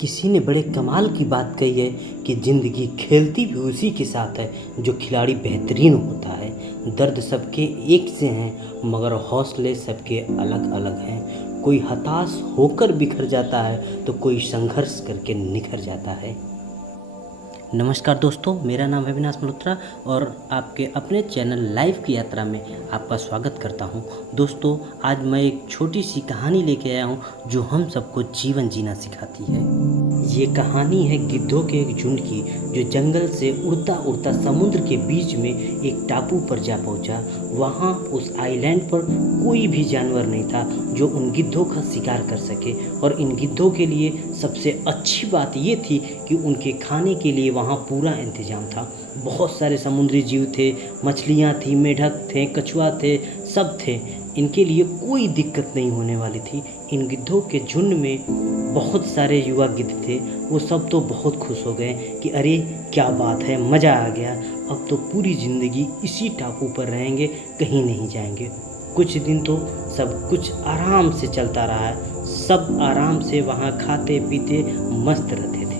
किसी ने बड़े कमाल की बात कही है कि ज़िंदगी खेलती भी उसी के साथ है जो खिलाड़ी बेहतरीन होता है। दर्द सबके एक से हैं मगर हौसले सबके अलग अलग हैं। कोई हताश होकर बिखर जाता है तो कोई संघर्ष करके निखर जाता है। नमस्कार दोस्तों, मेरा नाम है अविनाश मल्होत्रा और आपके अपने चैनल लाइफ की यात्रा में आपका स्वागत करता हूं। दोस्तों, आज मैं एक छोटी सी कहानी लेके आया हूं जो हम सबको जीवन जीना सिखाती है। ये कहानी है गिद्धों के एक झुंड की जो जंगल से उड़ता उड़ता समुद्र के बीच में एक टापू पर जा पहुंचा। वहाँ उस आइलैंड पर कोई भी जानवर नहीं था जो उन गिद्धों का शिकार कर सके, और इन गिद्धों के लिए सबसे अच्छी बात ये थी कि उनके खाने के लिए वहाँ पूरा इंतजाम था। बहुत सारे समुद्री जीव थे, मछलियाँ थी, मेढक थे, कछुआ थे, सब थे। इनके लिए कोई दिक्कत नहीं होने वाली थी। इन गिद्धों के झुंड में बहुत सारे युवा गिद्ध थे। वो सब तो बहुत खुश हो गए कि अरे क्या बात है, मज़ा आ गया, अब तो पूरी ज़िंदगी इसी टापू पर रहेंगे, कहीं नहीं जाएंगे। कुछ दिन तो सब कुछ आराम से चलता रहा है। सब आराम से वहाँ खाते पीते मस्त रहते थे।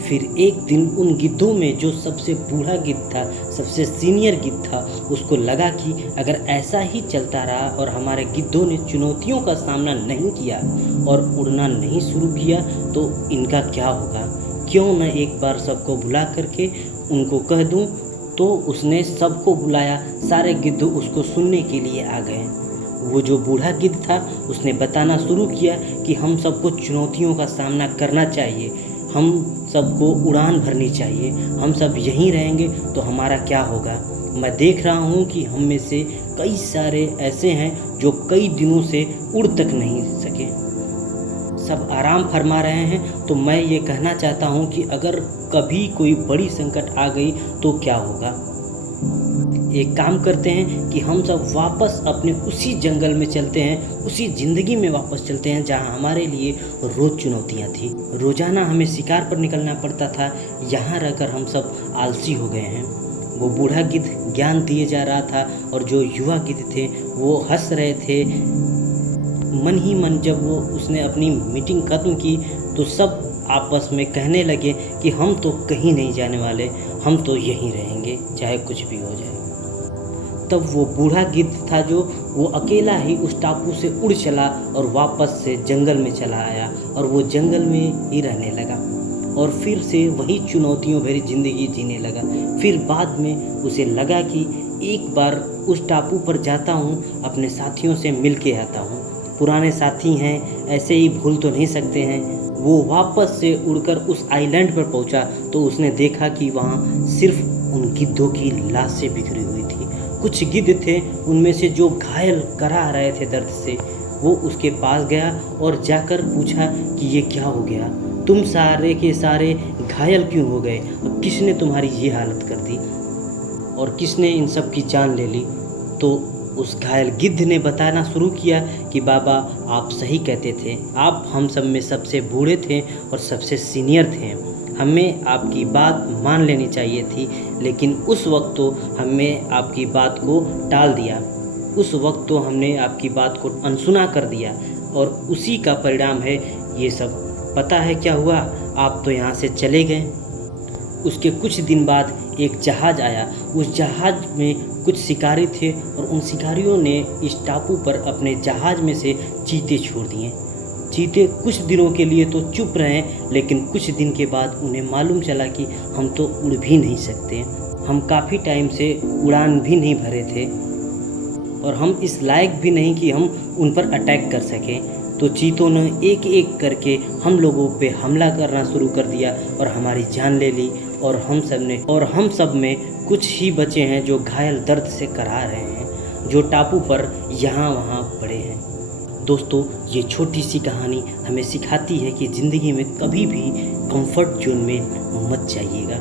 फिर एक दिन उन गिद्धों में जो सबसे बूढ़ा गिद्ध था, सबसे सीनियर गिद्ध था, उसको लगा कि अगर ऐसा ही चलता रहा और हमारे गिद्धों ने चुनौतियों का सामना नहीं किया और उड़ना नहीं शुरू किया तो इनका क्या होगा। क्यों न एक बार सबको बुला करके उनको कह दूं। तो उसने सबको बुलाया। सारे गिद्ध उसको सुनने के लिए आ गए। वो जो बूढ़ा गिद्ध था उसने बताना शुरू किया कि हम सबको चुनौतियों का सामना करना चाहिए, हम सबको उड़ान भरनी चाहिए, हम सब यहीं रहेंगे तो हमारा क्या होगा। मैं देख रहा हूँ कि हम में से कई सारे ऐसे हैं जो कई दिनों से उड़ तक नहीं सके, सब आराम फरमा रहे हैं। तो मैं ये कहना चाहता हूँ कि अगर कभी कोई बड़ी संकट आ गई तो क्या होगा। एक काम करते हैं कि हम सब वापस अपने उसी जंगल में चलते हैं, उसी ज़िंदगी में वापस चलते हैं जहां हमारे लिए रोज़ चुनौतियां थी। रोज़ाना हमें शिकार पर निकलना पड़ता था, यहाँ रहकर हम सब आलसी हो गए हैं। वो बूढ़ा गिद्ध ज्ञान दिए जा रहा था और जो युवा गिद्ध थे वो हंस रहे थे। मन ही मन जब वो उसने अपनी मीटिंग ख़त्म की तो सब आपस में कहने लगे कि हम तो कहीं नहीं जाने वाले, हम तो यहीं रहेंगे चाहे कुछ भी हो जाए। तब वो बूढ़ा गिद्ध था जो वो अकेला ही उस टापू से उड़ चला और वापस से जंगल में चला आया और वो जंगल में ही रहने लगा और फिर से वही चुनौतियों भरी ज़िंदगी जीने लगा। फिर बाद में उसे लगा कि एक बार उस टापू पर जाता हूँ, अपने साथियों से मिल के आता हूँ। पुराने साथी हैं, ऐसे ही भूल तो नहीं सकते हैं। वो वापस से उड़कर उस आइलैंड पर पहुंचा तो उसने देखा कि वहाँ सिर्फ उन गिद्धों की लाशें बिखरी हुई थी। कुछ गिद्ध थे उनमें से जो घायल करा रहे थे दर्द से। वो उसके पास गया और जाकर पूछा कि ये क्या हो गया, तुम सारे के सारे घायल क्यों हो गए, और किसने तुम्हारी ये हालत कर दी और किसने इन सब की जान ले ली। तो उस घायल गिद्ध ने बताना शुरू किया कि बाबा आप सही कहते थे, आप हम सब में सबसे बूढ़े थे और सबसे सीनियर थे। हमें आपकी बात मान लेनी चाहिए थी, लेकिन उस वक्त तो हमें आपकी बात को टाल दिया, उस वक्त तो हमने आपकी बात को अनसुना कर दिया और उसी का परिणाम है ये सब। पता है क्या हुआ, आप तो यहाँ से चले गए। उसके कुछ दिन बाद एक जहाज़ आया। उस जहाज़ में कुछ शिकारी थे और उन शिकारियों ने इस टापू पर अपने जहाज़ में से चीते छोड़ दिए। चीते कुछ दिनों के लिए तो चुप रहे, लेकिन कुछ दिन के बाद उन्हें मालूम चला कि हम तो उड़ भी नहीं सकते, हम काफ़ी टाइम से उड़ान भी नहीं भरे थे और हम इस लायक भी नहीं कि हम उन पर अटैक कर सकें। तो चीतों ने एक एक करके हम लोगों पे हमला करना शुरू कर दिया और हमारी जान ले ली, और हम सब में कुछ ही बचे हैं जो घायल दर्द से करा रहे हैं, जो टापू पर यहाँ वहाँ पड़े हैं। दोस्तों, ये छोटी सी कहानी हमें सिखाती है कि ज़िंदगी में कभी भी कंफर्ट जोन में मत जाइएगा।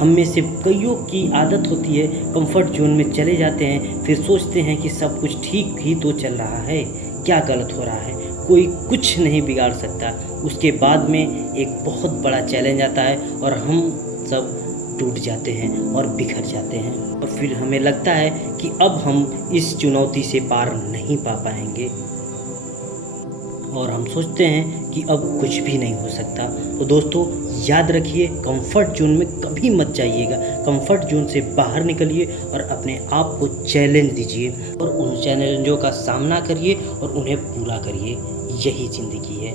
हम में से कईयों की आदत होती है कंफर्ट जोन में चले जाते हैं, फिर सोचते हैं कि सब कुछ ठीक ही तो चल रहा है, क्या गलत हो रहा है, कोई कुछ नहीं बिगाड़ सकता। उसके बाद में एक बहुत बड़ा चैलेंज आता है और हम सब टूट जाते हैं और बिखर जाते हैं और फिर हमें लगता है कि अब हम इस चुनौती से पार नहीं पा पाएंगे और हम सोचते हैं कि अब कुछ भी नहीं हो सकता। तो दोस्तों याद रखिए, कंफर्ट जोन में कभी मत जाइएगा, कंफर्ट जोन से बाहर निकलिए और अपने आप को चैलेंज दीजिए और उन चैलेंजों का सामना करिए और उन्हें पूरा करिए। यही ज़िंदगी है।